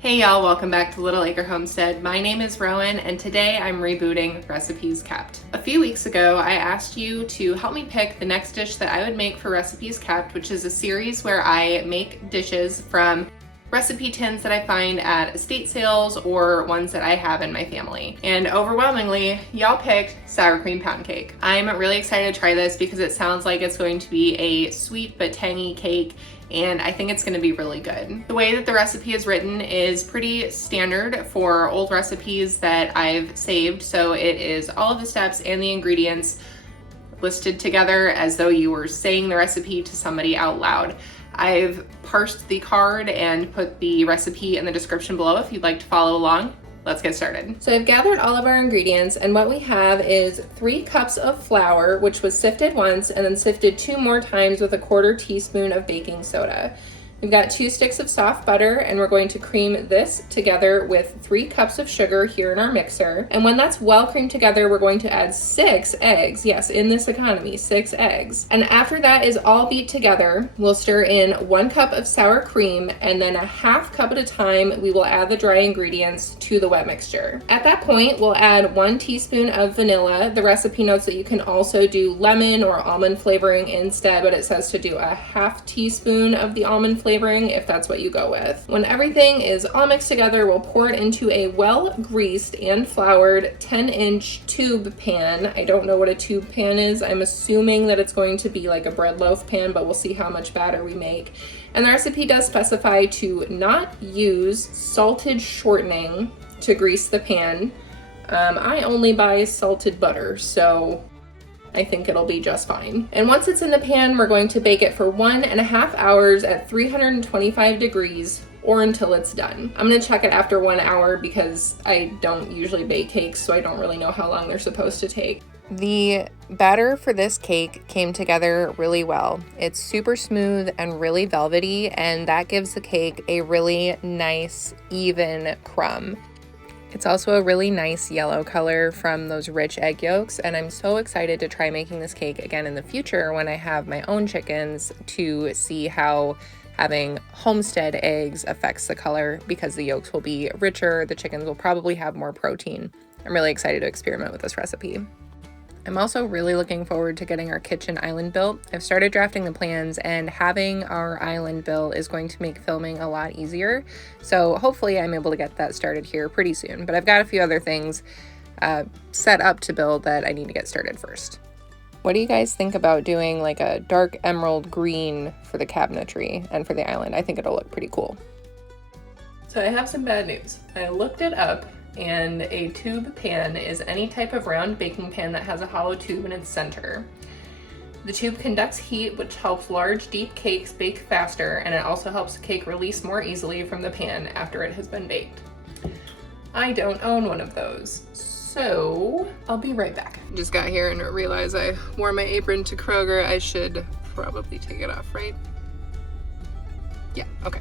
Hey y'all, welcome back to Little Acre Homestead. My name is Rowan and today I'm rebooting Recipes Kept. A few weeks ago, I asked you to help me pick the next dish that I would make for Recipes Kept, which is a series where I make dishes from recipe tins that I find at estate sales or ones that I have in my family. And overwhelmingly, y'all picked sour cream pound cake. I'm really excited to try this because it sounds like it's going to be a sweet but tangy cake, and I think it's gonna be really good. The way that the recipe is written is pretty standard for old recipes that I've saved. So it is all of the steps and the ingredients listed together as though you were saying the recipe to somebody out loud. I've parsed the card and put the recipe in the description below if you'd like to follow along. Let's get started. So I've gathered all of our ingredients, and what we have is 3 cups of flour, which was sifted once and then sifted 2 more times with a 1/4 teaspoon of baking soda. We've got 2 sticks of soft butter, and we're going to cream this together with 3 cups of sugar here in our mixer. And when that's well creamed together, we're going to add 6 eggs. Yes, in this economy, 6 eggs. And after that is all beat together, we'll stir in 1 cup of sour cream, and then a 1/2 cup at a time, we will add the dry ingredients to the wet mixture. At that point, we'll add 1 teaspoon of vanilla. The recipe notes that you can also do lemon or almond flavoring instead, but it says to do a 1/2 teaspoon of the almond flavoring if that's what you go with. When everything is all mixed together, we'll pour it into a well-greased and floured 10-inch tube pan. I don't know what a tube pan is. I'm assuming that it's going to be like a bread loaf pan, but we'll see how much batter we make. And the recipe does specify to not use salted shortening to grease the pan. I only buy salted butter, so I think it'll be just fine. And once it's in the pan, we're going to bake it for 1.5 hours at 325 degrees or until it's done. I'm gonna check it after 1 hour because I don't usually bake cakes, so I don't really know how long they're supposed to take. The batter for this cake came together really well. It's super smooth and really velvety, and that gives the cake a really nice, even crumb. It's also a really nice yellow color from those rich egg yolks, and I'm so excited to try making this cake again in the future when I have my own chickens to see how having Homestead eggs affects the color, because the yolks will be richer, the chickens will probably have more protein. I'm really excited to experiment with this recipe. I'm also really looking forward to getting our kitchen island built. I've started drafting the plans, and having our island built is going to make filming a lot easier. So hopefully I'm able to get that started here pretty soon. But I've got a few other things set up to build that I need to get started first. What do you guys think about doing like a dark emerald green for the cabinetry and for the island? I think it'll look pretty cool. So I have some bad news. I looked it up, and a tube pan is any type of round baking pan that has a hollow tube in its center. The tube conducts heat, which helps large, deep cakes bake faster, and it also helps the cake release more easily from the pan after it has been baked. I don't own one of those, so I'll be right back. Just got here and realized I wore my apron to Kroger. I should probably take it off, right? Yeah, okay.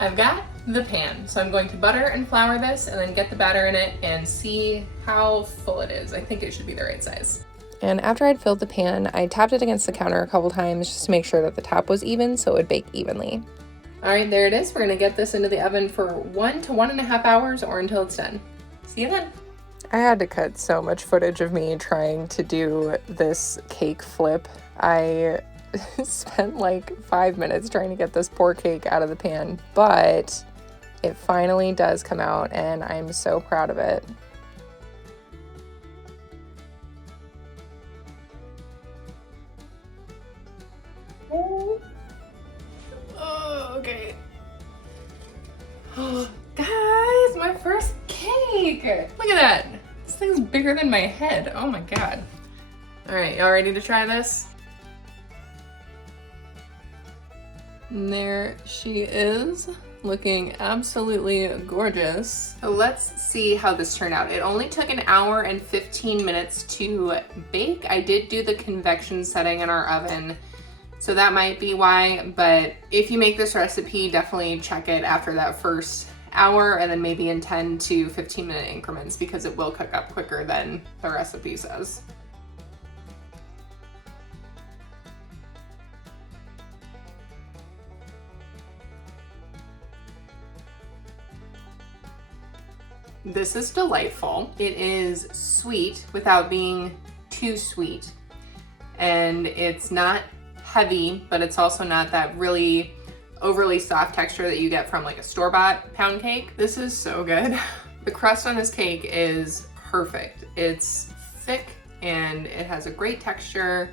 I've got the pan, so I'm going to butter and flour this and then get the batter in it and see how full it is. I think it should be the right size. And after I'd filled the pan, I tapped it against the counter a couple times just to make sure that the top was even so it would bake evenly. All right, there it is. We're gonna get this into the oven for 1 to 1.5 hours or until it's done. See you then. I had to cut so much footage of me trying to do this cake flip. I spent like 5 minutes trying to get this poor cake out of the pan, but it finally does come out and I'm so proud of it. Oh, okay. Oh, guys, my first cake! Look at that! This thing's bigger than my head. Oh my god. All right, y'all ready to try this? And there she is, looking absolutely gorgeous. So let's see how this turned out. It only took 1 hour and 15 minutes to bake. I did do the convection setting in our oven, so that might be why, but if you make this recipe, definitely check it after that first hour and then maybe in 10 to 15 minute increments because it will cook up quicker than the recipe says. This is delightful. It is sweet without being too sweet. And it's not heavy, but it's also not that really overly soft texture that you get from like a store-bought pound cake. This is so good. The crust on this cake is perfect. It's thick and it has a great texture,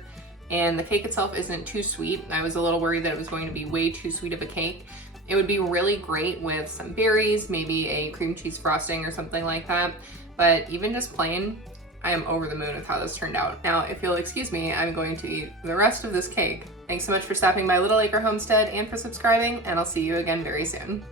and the cake itself isn't too sweet. I was a little worried that it was going to be way too sweet of a cake. It would be really great with some berries, maybe a cream cheese frosting or something like that. But even just plain, I am over the moon with how this turned out. Now, if you'll excuse me, I'm going to eat the rest of this cake. Thanks so much for stopping by Little Acre Homestead and for subscribing, and I'll see you again very soon.